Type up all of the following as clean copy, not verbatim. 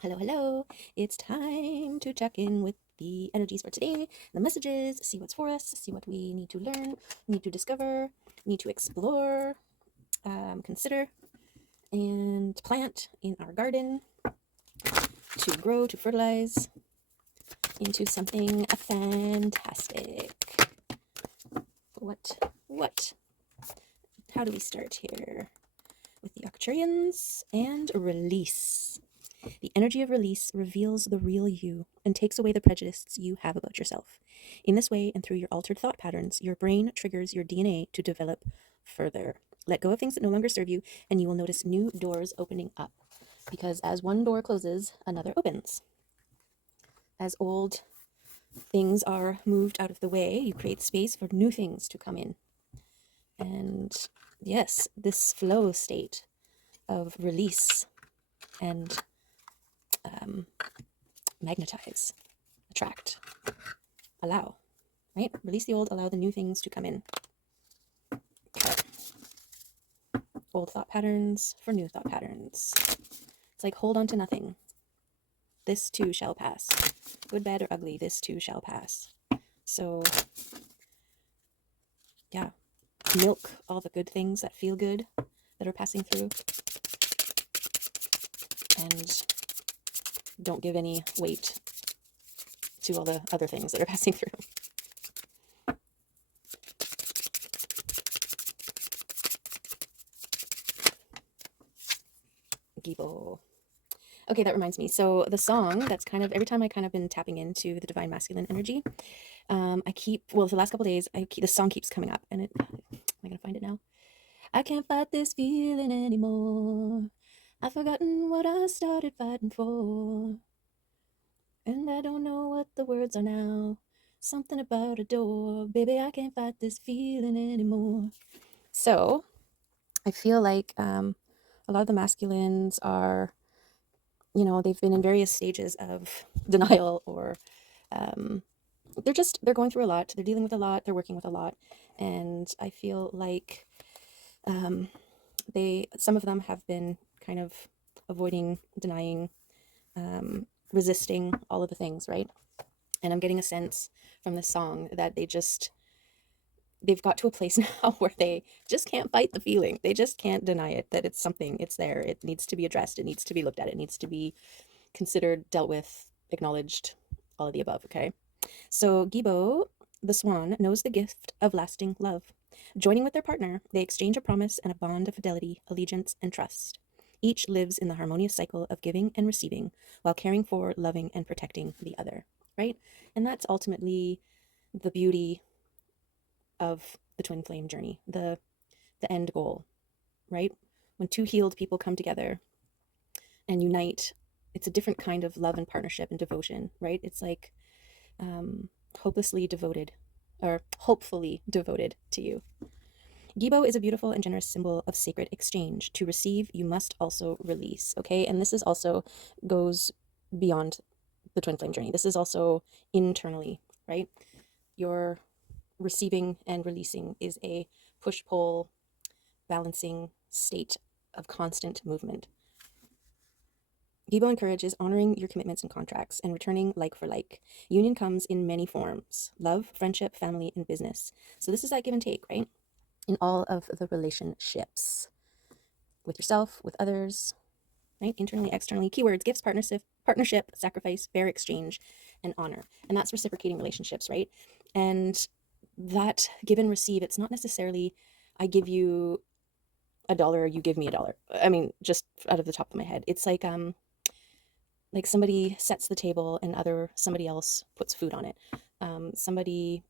Hello, hello. It's time to check in with the energies for today, the messages, see what's for us, see what we need to learn, need to discover, need to explore, consider, and plant in our garden to grow, to fertilize into something fantastic. What? How do we start here? With the Arcturians and release. The energy of release reveals the real you and takes away the prejudices you have about yourself. In this way, and through your altered thought patterns, your brain triggers your DNA to develop further. Let go of things that no longer serve you, and you will notice new doors opening up. Because as one door closes, another opens. As old things are moved out of the way, you create space for new things to come in. And yes, this flow state of release and magnetize, attract, allow, right? Release the old, allow the new things to come in. Okay. Old thought patterns for new thought patterns. It's like hold on to nothing. This too shall pass. Good, bad, or ugly, this too shall pass. So, yeah, milk all the good things that feel good that are passing through. And don't give any weight to all the other things that are passing through. Gibo. Okay, that reminds me. So the song that's kind of every time I kind of been tapping into the divine masculine energy, for the last couple days, the song keeps coming up, and am I gonna find it now? I can't fight this feeling anymore. I've forgotten what I started fighting for, and I don't know what the words are now. Something about a door, baby. I can't fight this feeling anymore. So I feel like a lot of the masculines are, they've been in various stages of denial or they're going through a lot. They're dealing with a lot. They're working with a lot. And I feel like some of them have been kind of avoiding, denying, resisting all of the things, right? And I'm getting a sense from this song that they've got to a place now where they just can't fight the feeling. They just can't deny it, that it's something, it's there. It needs to be addressed. It needs to be looked at. It needs to be considered, dealt with, acknowledged, all of the above, okay? So Gibo, the swan, knows the gift of lasting love. Joining with their partner, they exchange a promise and a bond of fidelity, allegiance, and trust. Each lives in the harmonious cycle of giving and receiving while caring for, loving, and protecting the other, right? And that's ultimately the beauty of the twin flame journey, the end goal, right? When two healed people come together and unite, it's a different kind of love and partnership and devotion, right? It's like hopelessly devoted or hopefully devoted to you. Gibo is a beautiful and generous symbol of sacred exchange. To receive, you must also release, okay? And this is also goes beyond the twin flame journey. This is also internally, right? Your receiving and releasing is a push-pull balancing state of constant movement. Gibo encourages honoring your commitments and contracts and returning like for like. Union comes in many forms: love, friendship, family, and business. So this is that give and take, right? In all of the relationships with yourself, with others, right? Internally, externally. Keywords: gifts, partnership, sacrifice, fair exchange, and honor. And that's reciprocating relationships, right? And that give and receive, it's not necessarily I give you $1, you give me $1. I mean, just out of the top of my head. It's like somebody sets the table and somebody else puts food on it. Somebody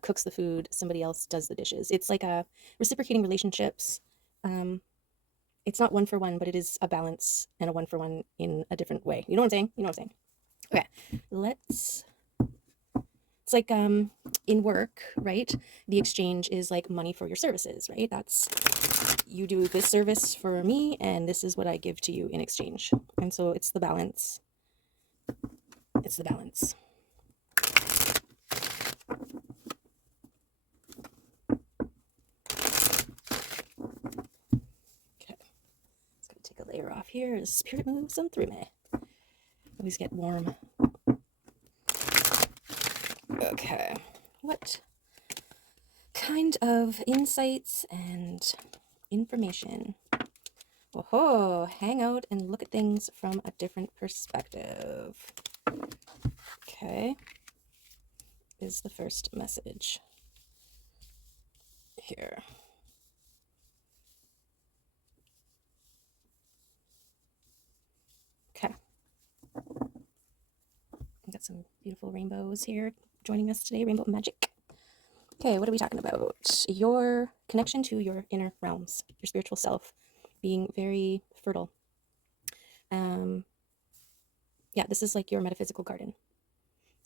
cooks the food, somebody else does the dishes. It's like a reciprocating relationships. It's not one for one, but it is a balance and a one for one in a different way. You know what I'm saying? You know what I'm saying? Okay, it's like in work, right? The exchange is like money for your services, right? That's you do this service for me and this is what I give to you in exchange. And so it's the balance. It's the balance. Okay. Just gonna take a layer off here as spirit moves on through me. Always get warm. Okay. What kind of insights and information? Oh, hang out and look at things from a different perspective. Okay. Is the first message here. Okay. We've got some beautiful rainbows here joining us today, rainbow magic. Okay, what are we talking about? Your connection to your inner realms, your spiritual self, being very fertile. Yeah, this is like your metaphysical garden.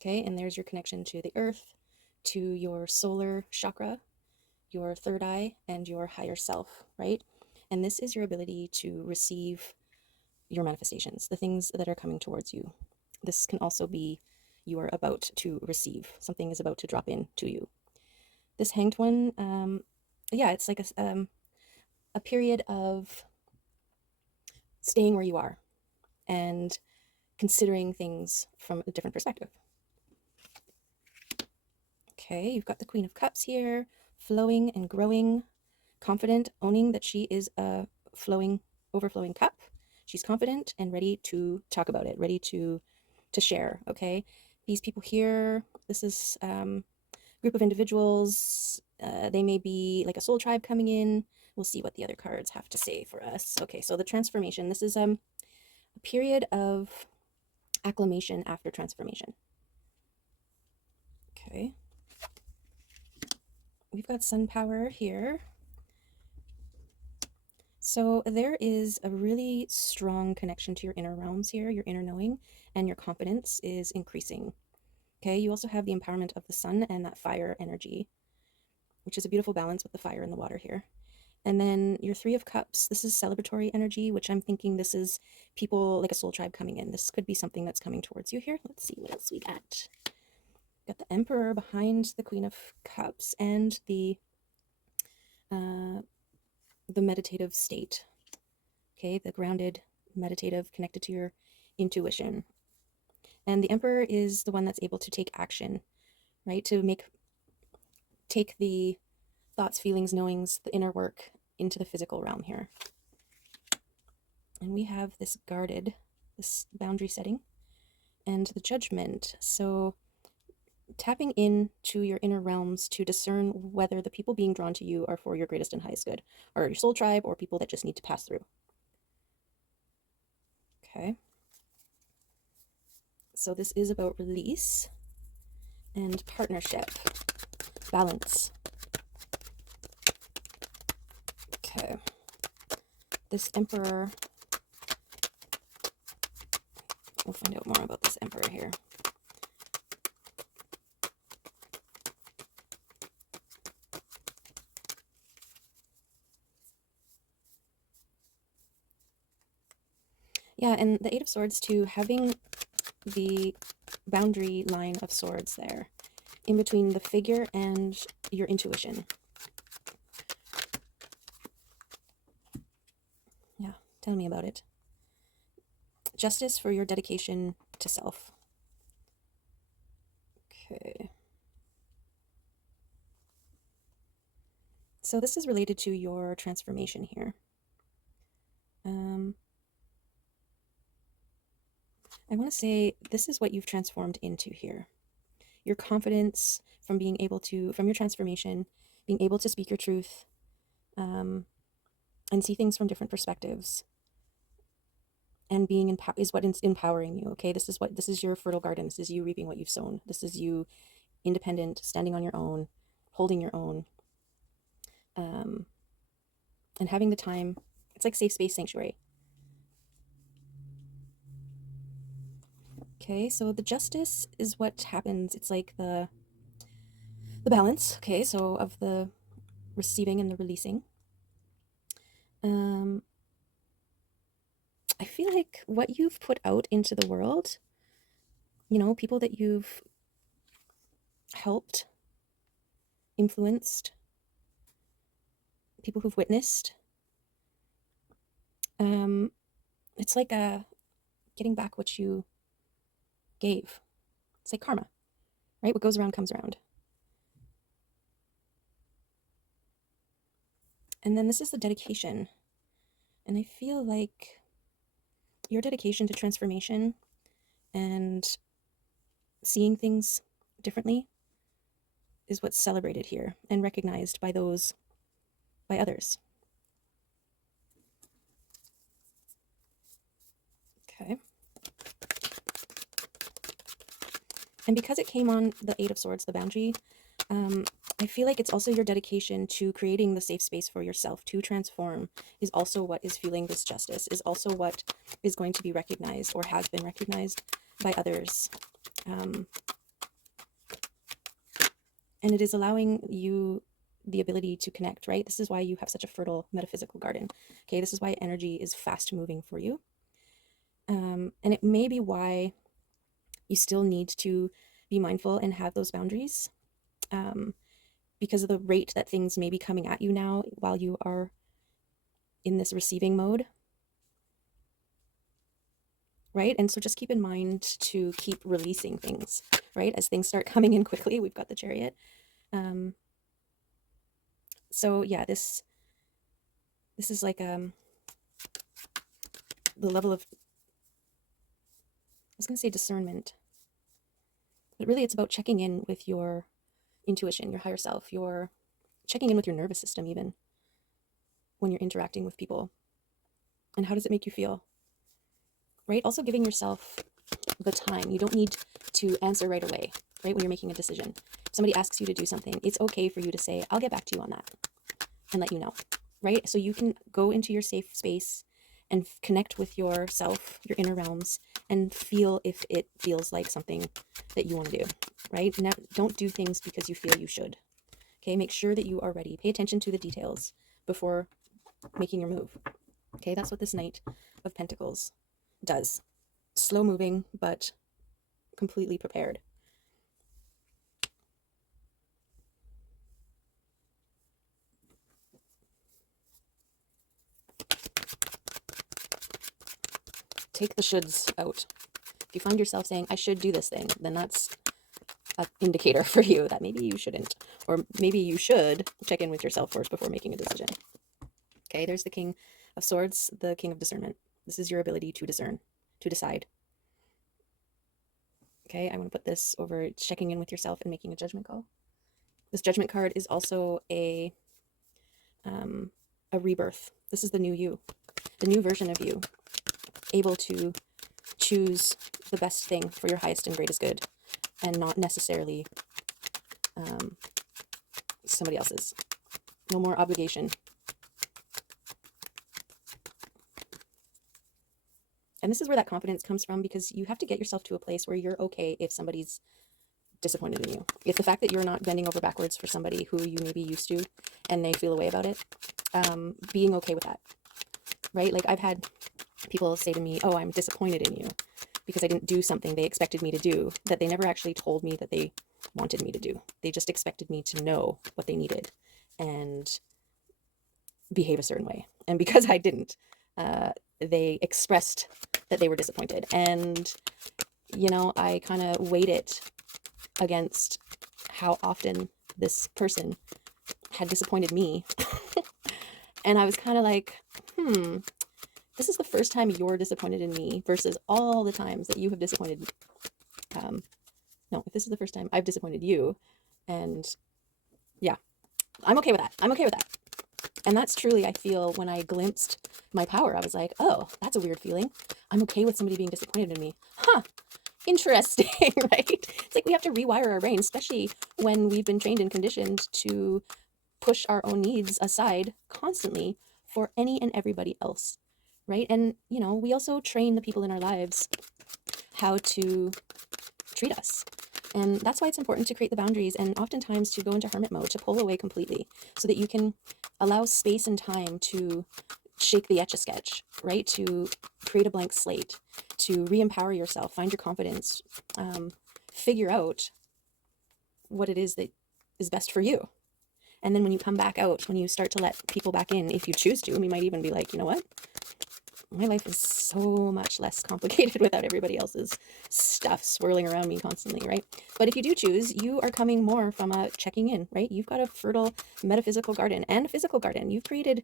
Okay, and there's your connection to the earth, to your solar chakra, your third eye, and your higher self, right? And this is your ability to receive your manifestations, the things that are coming towards you. This can also be you are about to receive. Something is about to drop in to you. This hanged one, yeah, it's like a period of staying where you are and considering things from a different perspective. Okay, you've got the Queen of Cups here, flowing and growing, confident, owning that she is a flowing, overflowing cup. She's confident and ready to talk about it, ready to share. Okay, these people here, this is group of individuals. They may be like a soul tribe coming in. We'll see what the other cards have to say for us. Okay, so the transformation. This is a period of acclimation after transformation. Okay. We've got sun power here. So there is a really strong connection to your inner realms here, your inner knowing, and your confidence is increasing. Okay, you also have the empowerment of the sun and that fire energy, which is a beautiful balance with the fire and the water here. And then your Three of Cups, this is celebratory energy, which I'm thinking this is people like a soul tribe coming in. This could be something that's coming towards you here. Let's see what else we got. Got the Emperor behind the Queen of Cups and the meditative state. Okay, the grounded, meditative, connected to your intuition. And the Emperor is the one that's able to take action, right? To take the thoughts, feelings, knowings, the inner work into the physical realm here. And we have this guarded, this boundary setting, and the Judgment. So tapping into your inner realms to discern whether the people being drawn to you are for your greatest and highest good, or your soul tribe, or people that just need to pass through. Okay. So this is about release and partnership, balance. Okay. This Emperor, we'll find out more about this Emperor here. Yeah, and the Eight of Swords too, having the boundary line of swords there in between the figure and your intuition. Yeah, tell me about it. Justice for your dedication to self. Okay. So this is related to your transformation here. I want to say this is what you've transformed into here. Your confidence from being able to, from your transformation, being able to speak your truth, and see things from different perspectives, and being is what is empowering you. Okay, this is your fertile garden. This is you reaping what you've sown. This is you independent, standing on your own, holding your own, and having the time. It's like safe space sanctuary. Okay, so the Justice is what happens. It's like the balance. Okay, so of the receiving and the releasing. I feel like what you've put out into the world, you know, people that you've helped, influenced, people who've witnessed, it's like getting back what you gave. It's like karma, right? What goes around comes around. And then this is the dedication. And I feel like your dedication to transformation and seeing things differently is what's celebrated here and recognized by others. Okay. And because it came on the Eight of Swords, the boundary, I feel like it's also your dedication to creating the safe space for yourself to transform is also what is fueling this justice, is also what is going to be recognized or has been recognized by others. And it is allowing you the ability to connect, right? This is why you have such a fertile metaphysical garden. Okay, this is why energy is fast moving for you. And it may be why you still need to be mindful and have those boundaries. Because of the rate that things may be coming at you now while you are in this receiving mode, right? And so just keep in mind to keep releasing things, right? As things start coming in quickly, we've got the Chariot. So yeah, this is like the level of, I was going to say discernment, but really it's about checking in with your intuition, your higher self, your checking in with your nervous system even when you're interacting with people. And how does it make you feel? Right? Also giving yourself the time. You don't need to answer right away, right? When you're making a decision. If somebody asks you to do something, it's okay for you to say, I'll get back to you on that and let you know, right? So you can go into your safe space and connect with yourself, your inner realms, and feel if it feels like something that you want to do, right? Now, don't do things because you feel you should. Okay, make sure that you are ready. Pay attention to the details before making your move. Okay, that's what this Knight of Pentacles does. Slow moving, but completely prepared. Take the shoulds out. If you find yourself saying, I should do this thing, then that's an indicator for you that maybe you shouldn't. Or maybe you should check in with yourself first before making a decision. Okay, there's the King of Swords, the King of Discernment. This is your ability to discern, to decide. Okay, I want to put this over checking in with yourself and making a judgment call. This judgment card is also a rebirth. This is the new you, the new version of you, able to choose the best thing for your highest and greatest good and not necessarily somebody else's. No more obligation. And this is where that confidence comes from, because you have to get yourself to a place where you're okay if somebody's disappointed in you. If the fact that you're not bending over backwards for somebody who you may be used to and they feel a way about it, being okay with that, right? Like I've had people say to me, oh, I'm disappointed in you because I didn't do something they expected me to do that they never actually told me that they wanted me to do. They just expected me to know what they needed and behave a certain way. And because I didn't, they expressed that they were disappointed. And, you know, I kind of weighed it against how often this person had disappointed me. And I was kind of like, this is the first time you're disappointed in me versus all the times that you have disappointed. No, if this is the first time I've disappointed you, and yeah, I'm okay with that. I'm okay with that. And that's truly, I feel, when I glimpsed my power, I was like, oh, that's a weird feeling. I'm okay with somebody being disappointed in me. Huh. Interesting, right? It's like we have to rewire our brain, especially when we've been trained and conditioned to push our own needs aside constantly for any and everybody else, right? And, you know, we also train the people in our lives how to treat us. And that's why it's important to create the boundaries and oftentimes to go into hermit mode, to pull away completely so that you can allow space and time to shake the Etch-a-Sketch, right? To create a blank slate, to re-empower yourself, find your confidence, figure out what it is that is best for you. And then when you come back out, when you start to let people back in, if you choose to, and we might even be like, you know what? My life is so much less complicated without everybody else's stuff swirling around me constantly, right? But if you do choose, you are coming more from a checking in, right? You've got a fertile metaphysical garden and a physical garden. You've created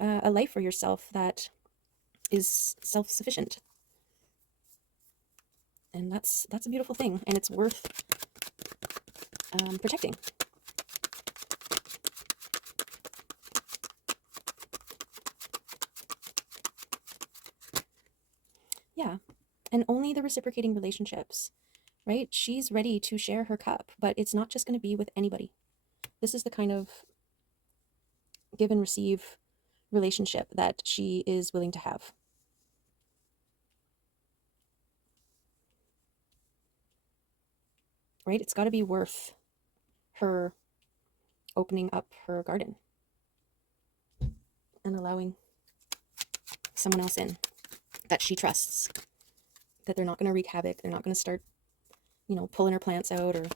a life for yourself that is self-sufficient, and that's a beautiful thing, and it's worth protecting. Yeah, and only the reciprocating relationships, right? She's ready to share her cup, but it's not just going to be with anybody. This is the kind of give and receive relationship that she is willing to have. Right? It's got to be worth her opening up her garden and allowing someone else in that she trusts, that they're not going to wreak havoc. They're not going to start, pulling her plants out or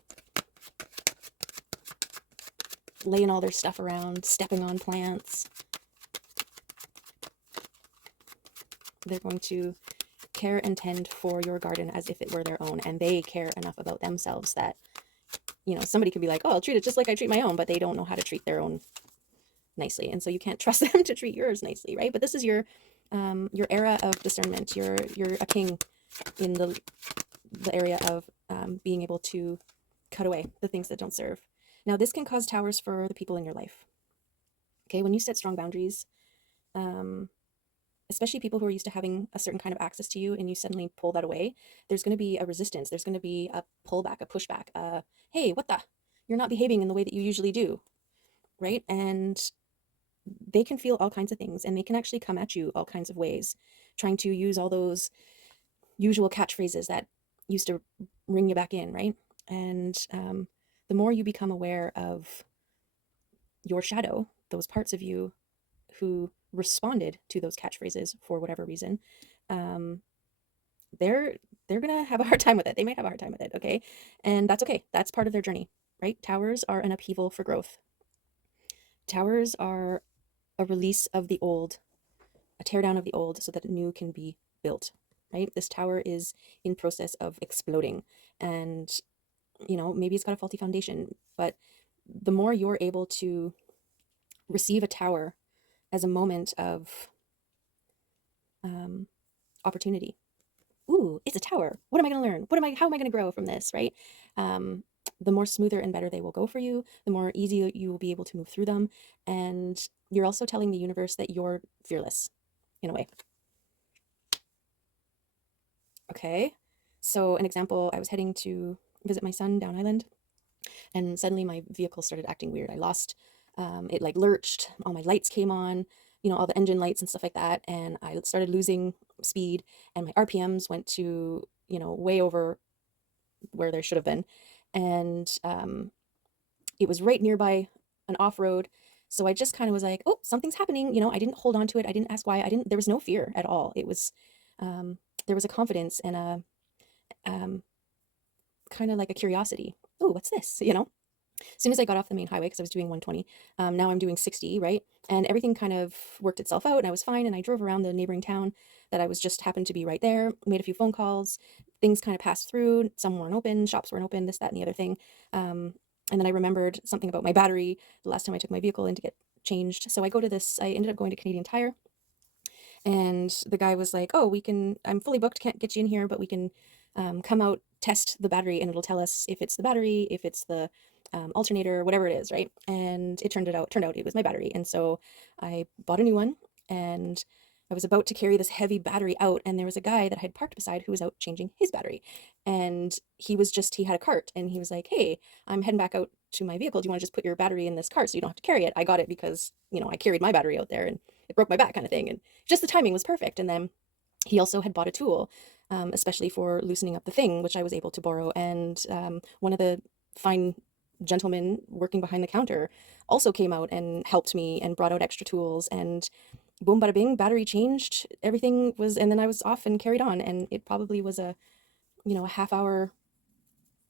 laying all their stuff around, stepping on plants. They're going to care and tend for your garden as if it were their own, and they care enough about themselves that, somebody could be like, oh, I'll treat it just like I treat my own, but they don't know how to treat their own nicely, and so you can't trust them to treat yours nicely, right? But this is your era of discernment. You're a king in the area of being able to cut away the things that don't serve. Now, this can cause towers for the people in your life. Okay, when you set strong boundaries, especially people who are used to having a certain kind of access to you, and you suddenly pull that away, there's going to be a resistance. There's going to be a pullback, a pushback. Hey, what the? You're not behaving in the way that you usually do, right? And they can feel all kinds of things, and they can actually come at you all kinds of ways, trying to use all those usual catchphrases that used to ring you back in, right? And the more you become aware of your shadow, those parts of you who responded to those catchphrases for whatever reason, they're gonna have a hard time with it. They might have a hard time with it, okay? And that's okay. That's part of their journey, right? Towers are an upheaval for growth. Towers are a release of the old, a teardown of the old so that new can be built, right? This tower is in process of exploding, and maybe it's got a faulty foundation, but the more you're able to receive a tower as a moment of opportunity. Ooh, it's a tower. What am I going to learn? How am I going to grow from this, right? The more smoother and better they will go for you, the more easy you will be able to move through them. And you're also telling the universe that you're fearless in a way. Okay. So an example, I was heading to visit my son down island, and suddenly my vehicle started acting weird. I lost, it like lurched, all my lights came on, all the engine lights and stuff like that. And I started losing speed, and my RPMs went to, way over where there should have been. And it was right nearby an off-road. So I just kind of was like, oh, something's happening. I didn't hold on to it. I didn't ask why. There was no fear at all. It was, there was a confidence and a, kind of like a curiosity. Oh, what's this? As soon as I got off the main highway, because I was doing 120, now I'm doing 60, right? And everything kind of worked itself out, and I was fine. And I drove around the neighboring town that I was just happened to be right there, made a few phone calls. Things kind of passed through. Some weren't open, shops weren't open, this, that, and the other thing. And then I remembered something about my battery the last time I took my vehicle in to get changed. So I ended up going to Canadian Tire, and the guy was like, oh, I'm fully booked, can't get you in here, but we can come out, test the battery, and it'll tell us if it's the battery, if it's the alternator, whatever it is, right? And it turned out it was my battery. And so I bought a new one, and I was about to carry this heavy battery out, and there was a guy that I had parked beside who was out changing his battery. And he had a cart, and he was like, hey, I'm heading back out to my vehicle. Do you want to just put your battery in this cart so you don't have to carry it? I got it because, I carried my battery out there and it broke my back, kind of thing. And just the timing was perfect. And then he also had bought a tool, especially for loosening up the thing, which I was able to borrow. And one of the fine gentlemen working behind the counter also came out and helped me and brought out extra tools, and boom, bada bing, battery changed, everything was, and then I was off and carried on. And it probably was a half-hour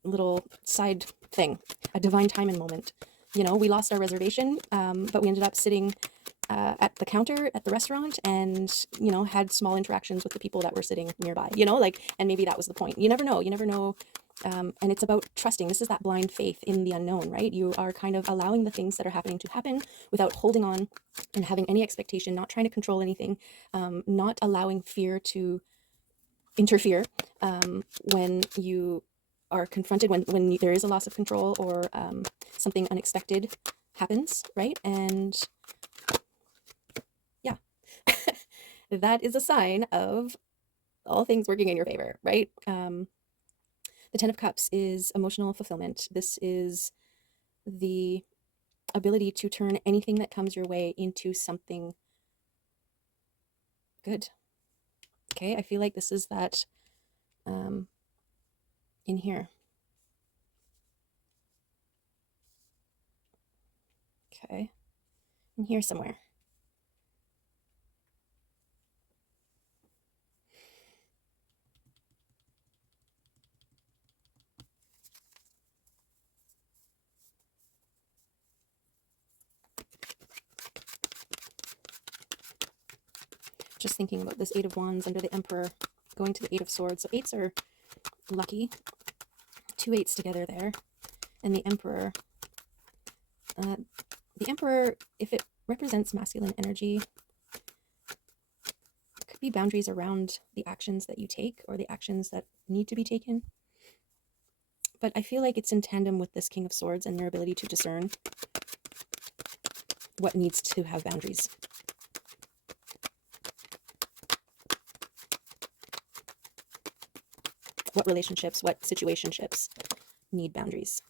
little side thing, a divine timing moment. We lost our reservation, but we ended up sitting at the counter at the restaurant and, had small interactions with the people that were sitting nearby, and maybe that was the point. You never know. You never know. And it's about trusting. This is that blind faith in the unknown, right? You are kind of allowing the things that are happening to happen without holding on and having any expectation, not trying to control anything, not allowing fear to interfere when you are confronted, when there is a loss of control or something unexpected happens, right? And yeah, that is a sign of all things working in your favor, right? The Ten of Cups is emotional fulfillment. This is the ability to turn anything that comes your way into something good. Okay, I feel like this is that in here. Okay, in here somewhere. Just thinking about this Eight of Wands under the Emperor going to the Eight of Swords. So eights are lucky. 2 eights together there. And the Emperor, if it represents masculine energy, it could be boundaries around the actions that you take or the actions that need to be taken. But I feel like it's in tandem with this King of Swords and their ability to discern what needs to have boundaries. What relationships, what situationships need boundaries.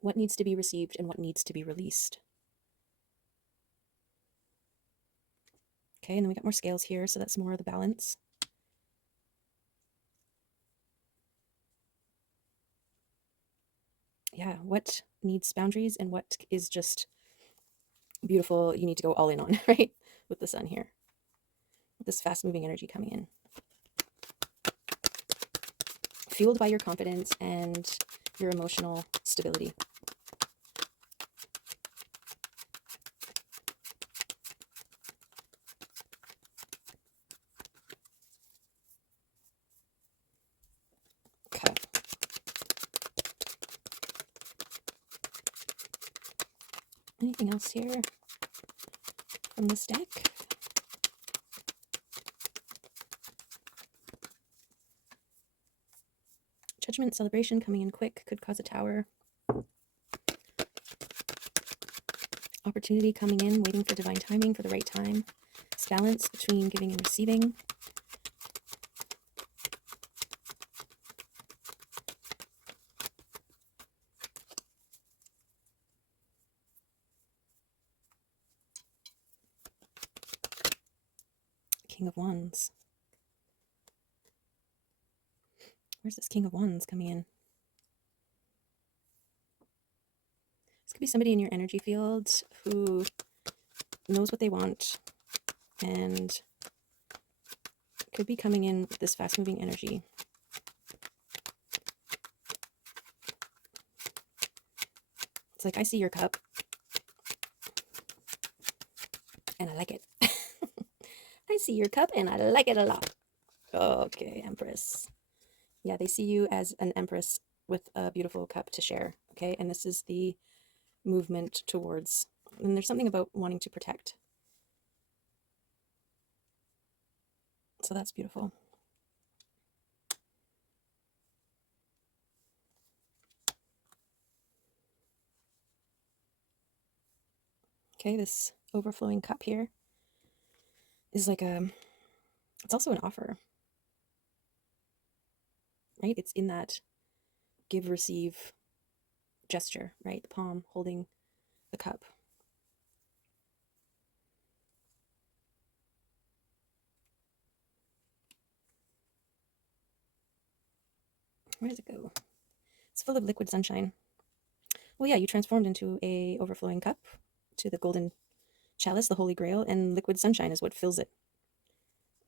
What needs to be received and what needs to be released. Okay, and then we got more scales here, so that's more of the balance. Yeah, what needs boundaries and what is just beautiful, you need to go all in on, right? With the Sun here. With this fast-moving energy coming in. Fueled by your confidence and your emotional stability. Okay. Anything else here from this deck? Judgment, celebration coming in quick, could cause a tower. Opportunity coming in, waiting for divine timing for the right time. It's balance between giving and receiving. King of Wands. Where's this King of Wands coming in? This could be somebody in your energy field who knows what they want and could be coming in with this fast-moving energy. It's like, I see your cup and I like it. I see your cup and I like it a lot. Okay, Empress. Yeah, they see you as an Empress with a beautiful cup to share. Okay, and this is the movement towards, and there's something about wanting to protect. So that's beautiful. Okay, this overflowing cup here is like it's also an offer, right? It's in that give, receive gesture, right? The palm holding the cup. Where does it go? It's full of liquid sunshine. Well, yeah, you transformed into a overflowing cup to the golden chalice, the Holy Grail, and liquid sunshine is what fills it.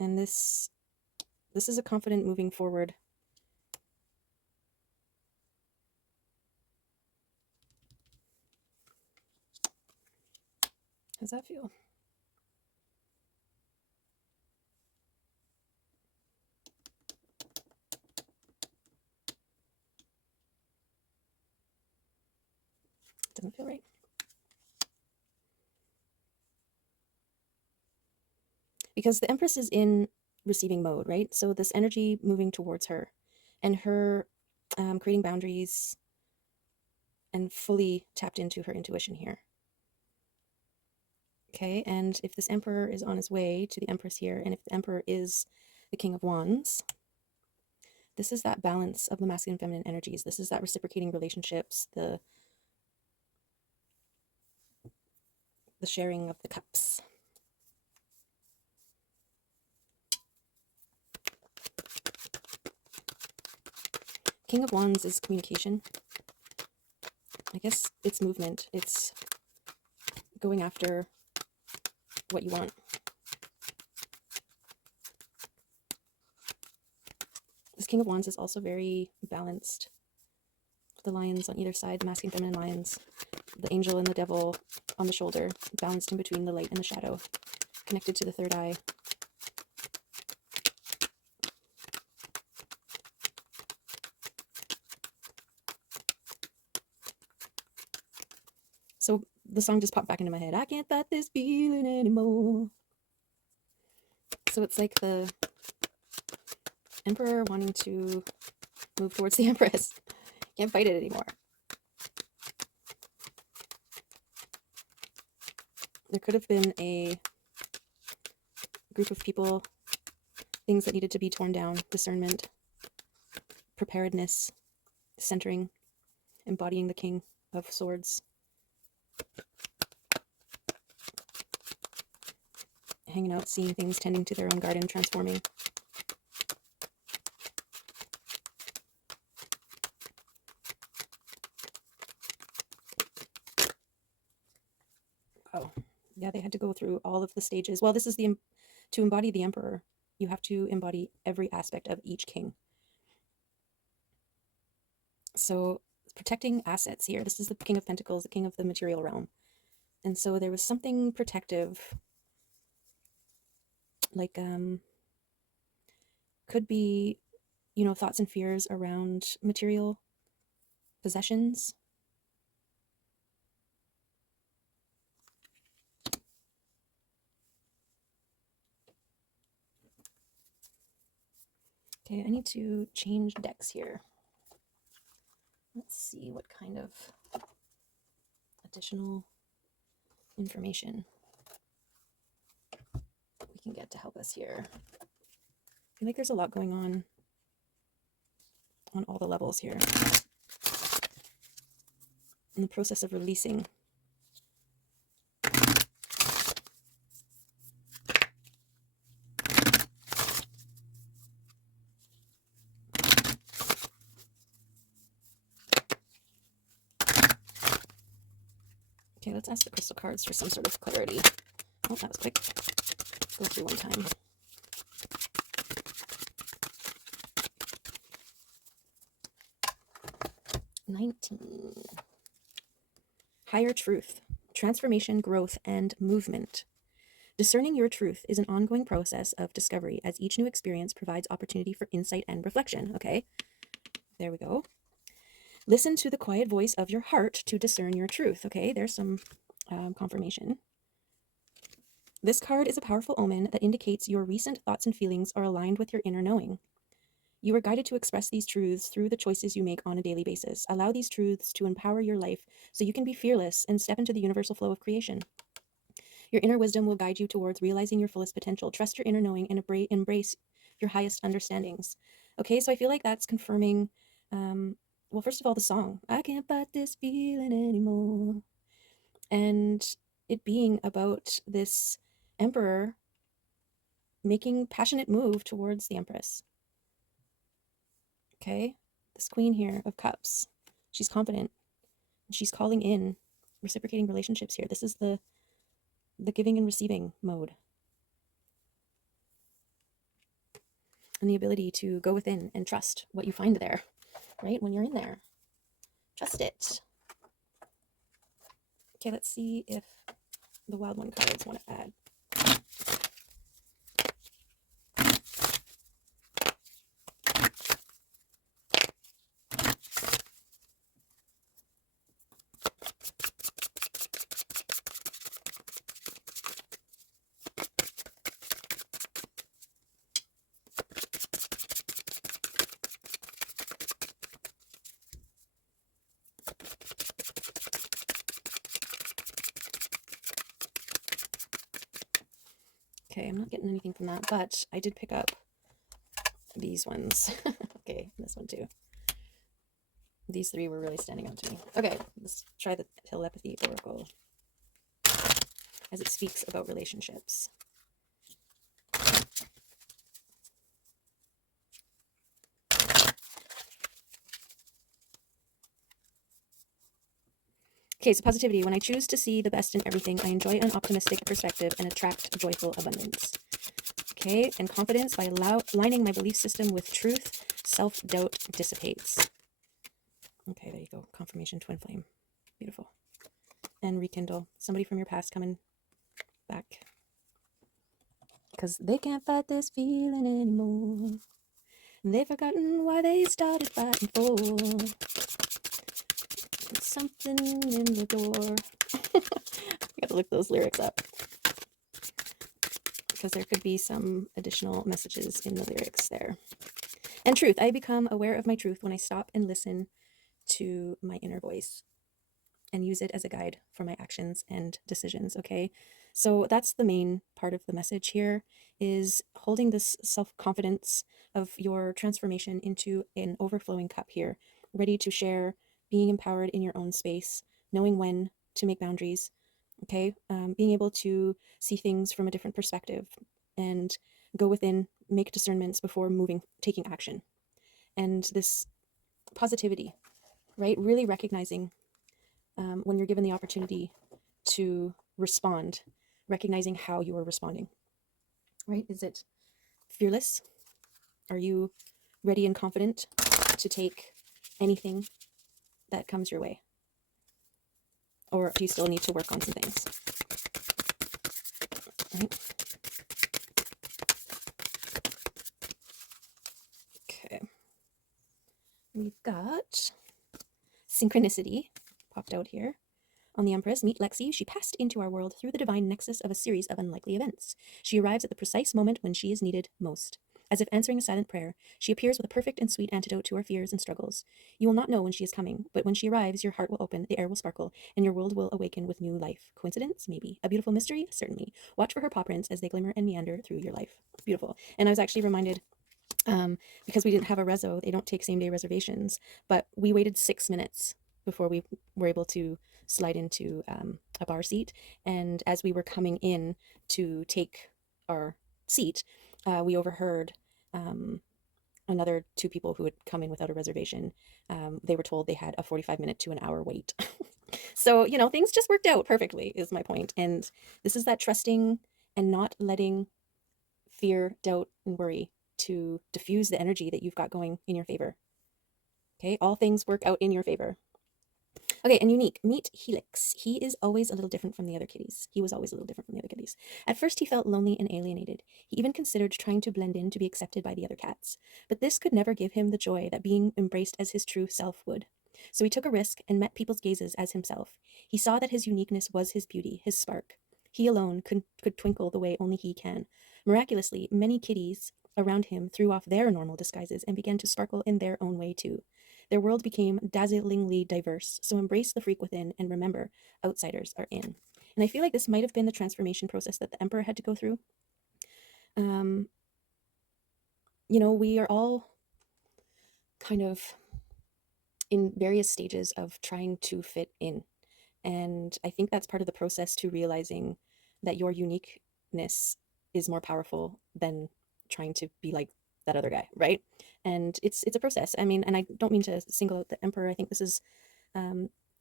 And this is a confident moving forward How's that feel? Doesn't feel right. Because the Empress is in receiving mode, right? So this energy moving towards her and her creating boundaries and fully tapped into her intuition here. Okay, and if this Emperor is on his way to the Empress here, and if the Emperor is the King of Wands, this is that balance of the masculine and feminine energies. This is that reciprocating relationships, the sharing of the cups. King of Wands is communication. I guess it's movement. It's going after what you want. This King of Wands is also very balanced. The lions on either side, the masculine and feminine lions, the angel and the devil on the shoulder, balanced in between the light and the shadow, connected to the third eye. So the song just popped back into my head. I can't fight this feeling anymore. So it's like the Emperor wanting to move towards the Empress. Can't fight it anymore. There could have been a group of people, things that needed to be torn down, discernment, preparedness, centering, embodying the King of Swords. Hanging out, seeing things, tending to their own garden, transforming. Oh, yeah, they had to go through all of the stages. Well, this is to embody the Emperor, you have to embody every aspect of each king. So protecting assets here. This is the King of Pentacles, the King of the material realm. And so there was something protective, like could be, thoughts and fears around material possessions. Okay, I need to change decks here. Let's see what kind of additional information we can get to help us here. I feel like there's a lot going on all the levels here. In the process of releasing. Okay, let's ask the crystal cards for some sort of clarity. Oh, that was quick. Go through one time. $19. Higher truth, transformation, growth, and movement. Discerning your truth is an ongoing process of discovery as each new experience provides opportunity for insight and reflection. Okay, there we go. Listen to the quiet voice of your heart to discern your truth. Okay, there's some confirmation. This card is a powerful omen that indicates your recent thoughts and feelings are aligned with your inner knowing. You are guided to express these truths through the choices you make on a daily basis. Allow these truths to empower your life so you can be fearless and step into the universal flow of creation. Your inner wisdom will guide you towards realizing your fullest potential. Trust your inner knowing and embrace your highest understandings. Okay, so I feel like that's confirming, well, first of all, the song, I can't fight this feeling anymore. And it being about this Emperor making passionate move towards the Empress. Okay, this Queen here of Cups, she's confident. She's calling in reciprocating relationships here. This is the giving and receiving mode. And the ability to go within and trust what you find there, right? When you're in there, trust it. Okay, let's see if the wild one cards want to add. Okay, I'm not getting anything from that, but I did pick up these ones. Okay, this one too. These three were really standing out to me. Okay, let's try the telepathy oracle as it speaks about relationships. Okay, so positivity. When I choose to see the best in everything, I enjoy an optimistic perspective and attract joyful abundance. Okay, and confidence. By aligning my belief system with truth, self-doubt dissipates. Okay, there you go. Confirmation, twin flame. Beautiful. And rekindle. Somebody from your past coming back. Because they can't fight this feeling anymore. They've forgotten why they started fighting for. Something in the door. I gotta look those lyrics up. Because there could be some additional messages in the lyrics there. And truth. I become aware of my truth when I stop and listen to my inner voice and use it as a guide for my actions and decisions. Okay, so that's the main part of the message here, is holding this self-confidence of your transformation into an overflowing cup here, ready to share, being empowered in your own space, knowing when to make boundaries. Okay, being able to see things from a different perspective and go within, make discernments before moving, taking action. And this positivity, right? Really recognizing when you're given the opportunity to respond, recognizing how you are responding, right? Is it fearless? Are you ready and confident to take anything that comes your way? Or do you still need to work on some things? Right? Okay. We've got synchronicity popped out here. On the Empress, meet Lexi. She passed into our world through the divine nexus of a series of unlikely events. She arrives at the precise moment when she is needed most. As if answering a silent prayer, she appears with a perfect and sweet antidote to our fears and struggles. You will not know when she is coming, but when she arrives, your heart will open, the air will sparkle, and your world will awaken with new life. Coincidence? Maybe. A beautiful mystery? Certainly. Watch for her paw prints as they glimmer and meander through your life. Beautiful. And I was actually reminded, because we didn't have a reso, they don't take same day reservations, but we waited 6 minutes before we were able to slide into a bar seat. And as we were coming in to take our seat, we overheard another two people who had come in without a reservation. They were told they had a 45-minute to an hour wait. So, things just worked out perfectly, is my point. And this is that trusting and not letting fear, doubt, and worry to diffuse the energy that you've got going in your favor. Okay, all things work out in your favor. Okay, and unique. Meet Helix. He is always a little different from the other kitties. He was always a little different from the other kitties. At first, he felt lonely and alienated. He even considered trying to blend in to be accepted by the other cats. But this could never give him the joy that being embraced as his true self would. So he took a risk and met people's gazes as himself. He saw that his uniqueness was his beauty, his spark. He alone could twinkle the way only he can. Miraculously, many kitties around him threw off their normal disguises and began to sparkle in their own way too. Their world became dazzlingly diverse, so embrace the freak within and remember, outsiders are in. And I feel like this might have been the transformation process that the Emperor had to go through. We are all kind of in various stages of trying to fit in. And I think that's part of the process to realizing that your uniqueness is more powerful than trying to be like that other guy, right? And it's a process. I mean, and I don't mean to single out the Emperor. I think this is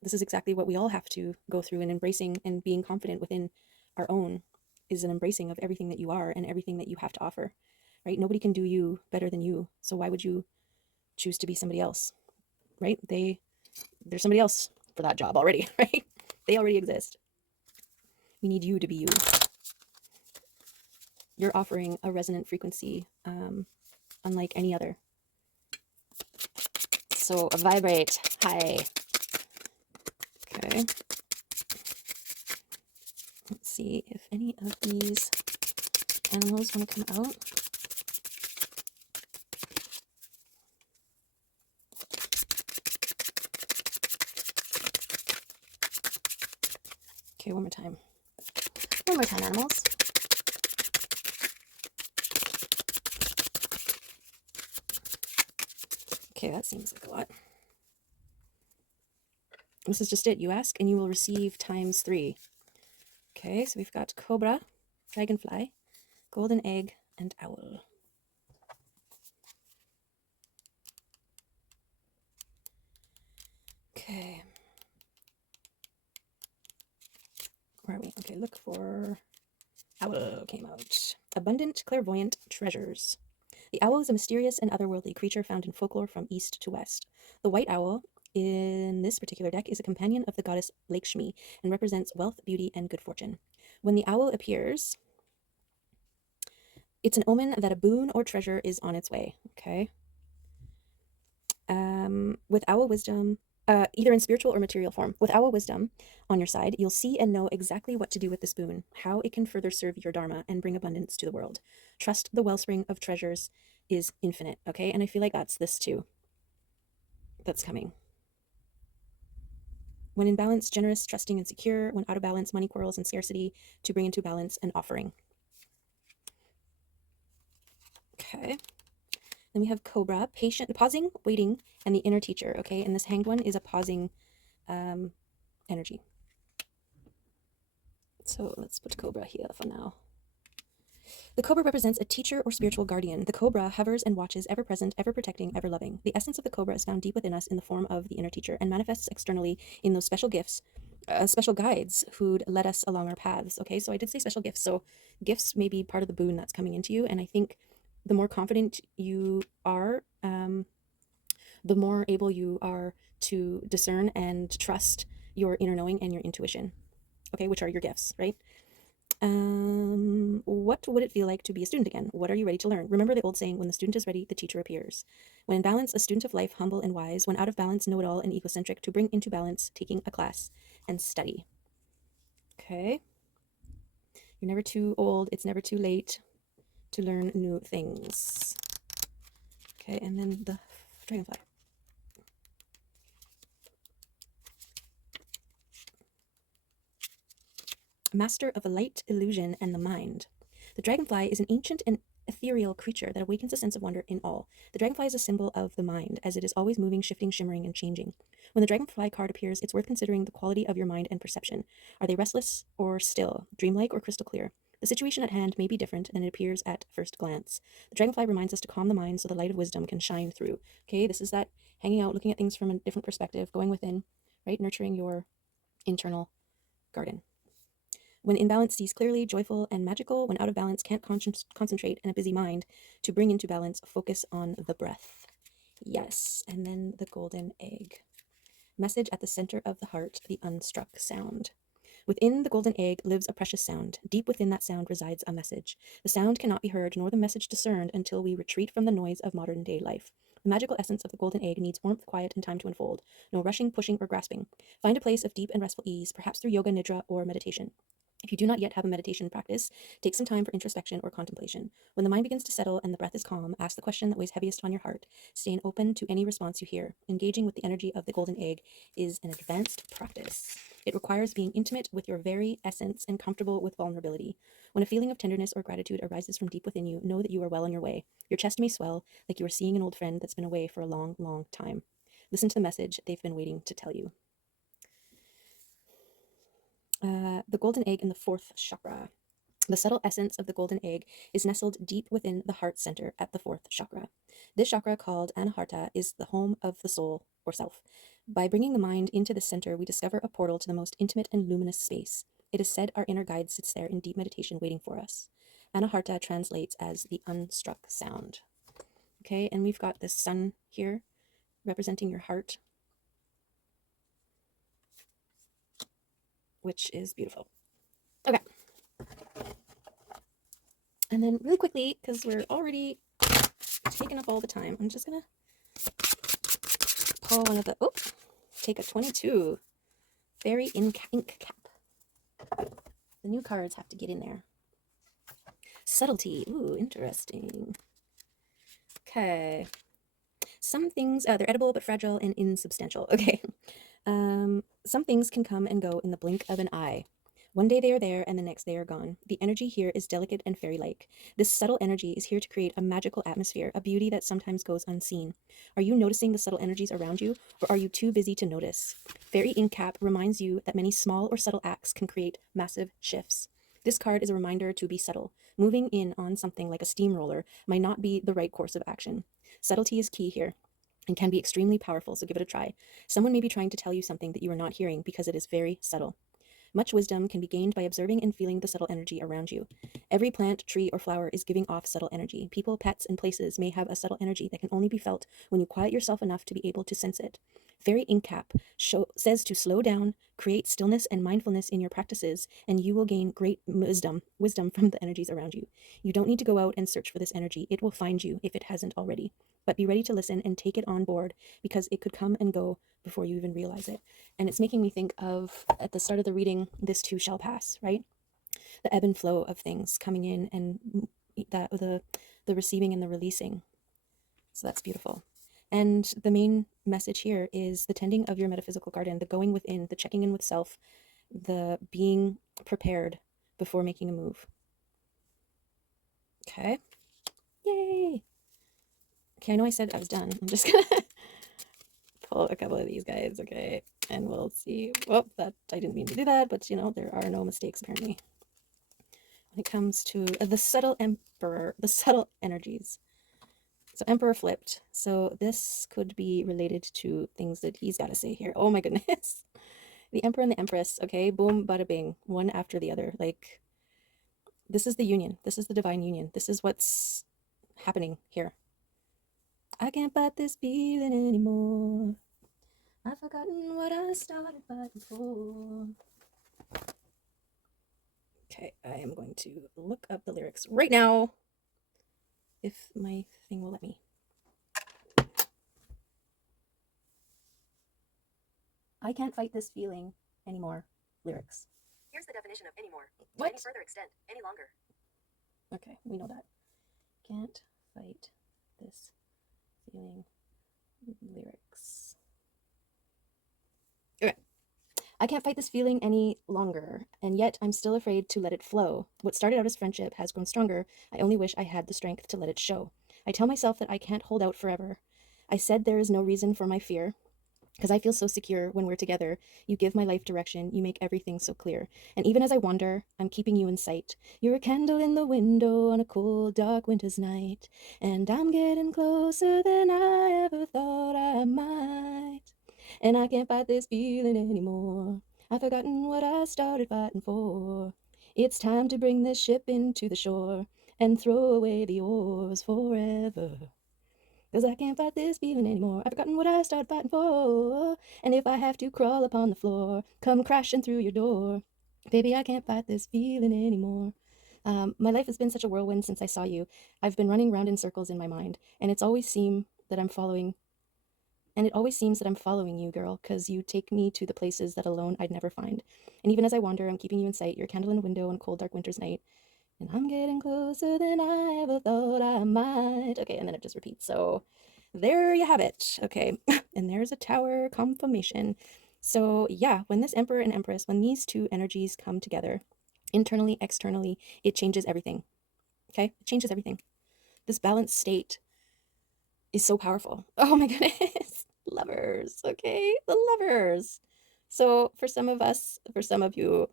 exactly what we all have to go through, and embracing and being confident within our own is an embracing of everything that you are and everything that you have to offer, right? Nobody can do you better than you. So why would you choose to be somebody else, right? There's somebody else for that job already, right? They already exist. We need you to be you. You're offering a resonant frequency unlike any other. So vibrate high. Okay. Let's see if any of these animals want to come out. Okay, one more time. One more time, animals. Okay, that seems like a lot. This is just it. You ask and you will receive times 3. Okay, so we've got cobra, dragonfly, golden egg, and owl. Okay. Where are we? Okay, look for owl came out. Abundant clairvoyant treasures. The owl is a mysterious and otherworldly creature found in folklore from east to west. The white owl in this particular deck is a companion of the goddess Lakshmi and represents wealth, beauty, and good fortune. When the owl appears, it's an omen that a boon or treasure is on its way. Okay. With owl wisdom, either in spiritual or material form, with owl wisdom on your side, you'll see and know exactly what to do with this boon, how it can further serve your dharma and bring abundance to the world. Trust the wellspring of treasures is infinite. Okay. And I feel like that's this too. That's coming. When in balance, generous, trusting, and secure. When out of balance, money, quarrels, and scarcity, to bring into balance and offering. Okay. Then we have Cobra, patient, pausing, waiting, and the inner teacher. Okay. And this hanged one is a pausing energy. So let's put Cobra here for now. The cobra represents a teacher or spiritual guardian. The cobra hovers and watches, ever present, ever protecting, ever loving. The essence of the cobra is found deep within us in the form of the inner teacher and manifests externally in those special gifts, special guides who'd led us along our paths. Okay, so I did say special gifts. So gifts may be part of the boon that's coming into you. And I think the more confident you are, the more able you are to discern and trust your inner knowing and your intuition. Okay, which are your gifts, right? What would it feel like to be a student again? What are you ready to learn? Remember the old saying, when the student is ready, the teacher appears. When in balance, a student of life, humble and wise. When out of balance, know-it-all and egocentric, to bring into balance, taking a class and study. Okay. You're never too old. It's never too late to learn new things. Okay, and then the dragonfly. Master of a light, illusion, and the mind. The dragonfly is an ancient and ethereal creature that awakens a sense of wonder in all. The dragonfly is a symbol of the mind, as it is always moving, shifting, shimmering, and changing. When the dragonfly card appears, it's worth considering the quality of your mind and perception. Are they restless or still, dreamlike or crystal clear? The situation at hand may be different than it appears at first glance. The dragonfly reminds us to calm the mind so the light of wisdom can shine through. Okay, this is that hanging out, looking at things from a different perspective, going within, right? Nurturing your internal garden. When in balance, sees clearly, joyful, and magical. When out of balance, can't concentrate in a busy mind. To bring into balance, focus on the breath. Yes, and then the golden egg. Message at the center of the heart, the unstruck sound. Within the golden egg lives a precious sound. Deep within that sound resides a message. The sound cannot be heard nor the message discerned until we retreat from the noise of modern day life. The magical essence of the golden egg needs warmth, quiet, and time to unfold. No rushing, pushing, or grasping. Find a place of deep and restful ease, perhaps through yoga, nidra, or meditation. If you do not yet have a meditation practice, take some time for introspection or contemplation. When the mind begins to settle and the breath is calm, ask the question that weighs heaviest on your heart. Staying open to any response you hear. Engaging with the energy of the golden egg is an advanced practice. It requires being intimate with your very essence and comfortable with vulnerability. When a feeling of tenderness or gratitude arises from deep within you, know that you are well on your way. Your chest may swell like you are seeing an old friend that's been away for a long, long time. Listen to the message they've been waiting to tell you. The golden egg in the 4th chakra. The subtle essence of the golden egg is nestled deep within the heart center at the 4th chakra. This chakra, called Anahata, is the home of the soul or self. By bringing the mind into the center, we discover a portal to the most intimate and luminous space. It is said our inner guide sits there in deep meditation waiting for us. Anahata translates as the unstruck sound. Okay, and we've got this sun here representing your heart, which is beautiful. Okay. And then really quickly, because we're already taking up all the time, I'm just gonna pull one of the, oh, take a 22 fairy ink cap. The new cards have to get in there. Subtlety. Ooh, interesting. Okay. Some things, they're edible but fragile and insubstantial. Okay. Some things can come and go in the blink of an eye. One day they are there and the next they are gone. The energy here is delicate and fairy-like. This subtle energy is here to create a magical atmosphere, a beauty that sometimes goes unseen. Are you noticing the subtle energies around you, or are you too busy to notice? Fairy Ink Cap reminds you that many small or subtle acts can create massive shifts. This card is a reminder to be subtle. Moving in on something like a steamroller might not be the right course of action. Subtlety is key here and can be extremely powerful, so give it a try. Someone may be trying to tell you something that you are not hearing because it is very subtle. Much wisdom can be gained by observing and feeling the subtle energy around you. Every plant, tree, or flower is giving off subtle energy. People, pets, and places may have a subtle energy that can only be felt when you quiet yourself enough to be able to sense it. Fairy Ink Cap says to slow down, create stillness and mindfulness in your practices, and you will gain great wisdom from the energies around you. You don't need to go out and search for this energy. It will find you if it hasn't already. But be ready to listen and take it on board because it could come and go before you even realize it. And it's making me think of, at the start of the reading, this too shall pass, right? The ebb and flow of things coming in, and that the receiving and the releasing. So that's beautiful. And the main message here is the tending of your metaphysical garden, the going within, the checking in with self, the being prepared before making a move. Okay. Yay. Okay, I know I said I was done. I'm just gonna pull a couple of these guys, okay? And we'll see. Well, that I didn't mean to do that, but you know, there are no mistakes apparently. When it comes to the subtle emperor, the subtle energies. So emperor flipped. So this could be related to things that he's got to say here. Oh my goodness. The emperor and the empress, okay? Boom, bada bing, one after the other. Like, this is the union. This is the divine union. This is what's happening here. I can't fight this feeling anymore. I've forgotten what I started fighting for. Okay, I am going to look up the lyrics right now, if my thing will let me. I can't fight this feeling anymore. Lyrics. Here's the definition of anymore. What? To any further extent, any longer. Okay, we know that. Can't fight this feeling. Lyrics. Okay. I can't fight this feeling any longer, and yet I'm still afraid to let it flow. What started out as friendship has grown stronger. I only wish I had the strength to let it show. I tell myself that I can't hold out forever. I said there is no reason for my fear, because I feel so secure when we're together. You give my life direction, you make everything so clear. And even as I wander, I'm keeping you in sight. You're a candle in the window on a cold, dark winter's night. And I'm getting closer than I ever thought I might. And I can't fight this feeling anymore. I've forgotten what I started fighting for. It's time to bring this ship into the shore and throw away the oars forever. 'Cause I can't fight this feeling anymore. I've forgotten what I started fighting for. And if I have to crawl upon the floor, come crashing through your door. Baby, I can't fight this feeling anymore. My life has been such a whirlwind since I saw you. I've been running round in circles in my mind, and it always seems that I'm following you, girl, 'cause you take me to the places that alone I'd never find. And even as I wander, I'm keeping you in sight. You're a candle in a window on a cold, dark winter's night. And I'm getting closer than I ever thought I might. Okay, and then it just repeats. So there you have it. Okay, and there's a tower confirmation. So yeah, when this emperor and empress, when these two energies come together, internally, externally, it changes everything. Okay, it changes everything. This balanced state is so powerful. Oh my goodness. Lovers, okay? The lovers. So for some of us, for some of you,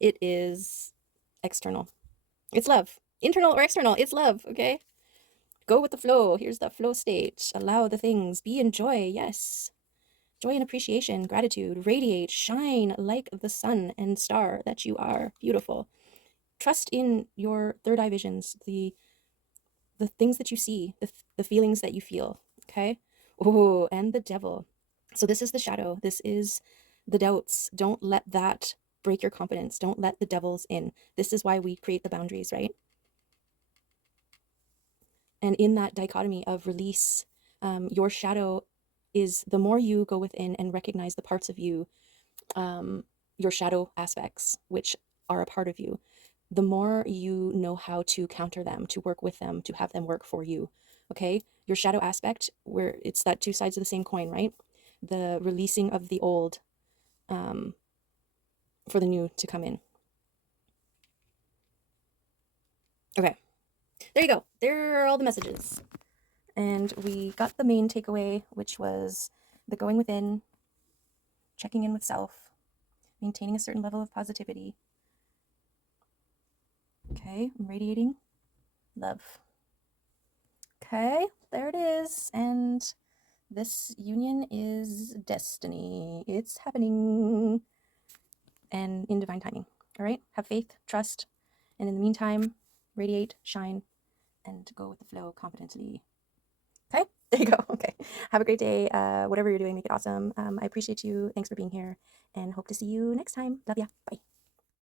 it is external. It's love. Internal or external, it's love, okay? Go with the flow. Here's the flow state. Allow the things. Be in joy, yes. Joy and appreciation, gratitude, radiate, shine like the sun and star that you are. Beautiful. Trust in your third eye visions, the things that you see, the feelings that you feel, okay? Oh, and the devil. So this is the shadow. This is the doubts. Don't let that break your confidence. Don't let the devils in. This is why we create the boundaries, right? And in that dichotomy of release, your shadow is, the more you go within and recognize the parts of you, your shadow aspects, which are a part of you, the more you know how to counter them, to work with them, to have them work for you. Okay? Your shadow aspect, where it's that two sides of the same coin, right? The releasing of the old, for the new to come in. Okay, there you go. There are all the messages. And we got the main takeaway, which was the going within, checking in with self, maintaining a certain level of positivity. Okay, I'm radiating love. Okay, there it is. And this union is destiny. It's happening. And in divine timing. All right, have faith, trust, and in the meantime, radiate, shine, and go with the flow confidently. Okay, there you go. Okay, have a great day. Whatever you're doing, make it awesome. I appreciate you. Thanks for being here, and hope to see you next time. Love ya. Bye.